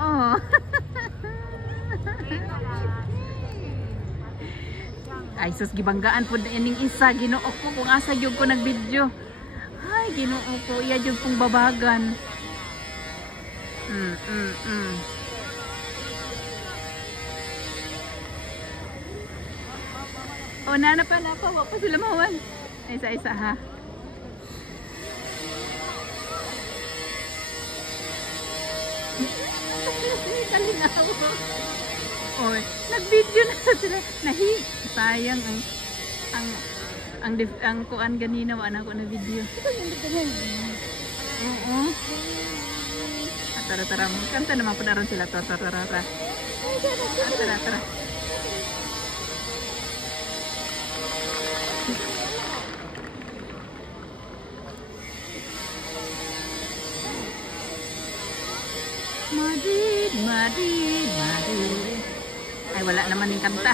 Oh. Ay sus gibanggaan pud ining isa, Ginoo ko kung asa gyud ko nagvideo. Ay Ginoo ko, iya gyud pong babagan. Oh nana pa wa pa sila mawan. Isa-isa ha. Kalingaw. Oh, nag-video na sila. Nahi. Sayang ang kuan ganina wa na ko na video. Oo. Tara mo. Kanta naman po naroon sila. Tara. Tara. Madrid. Ay wala naman yung kanta.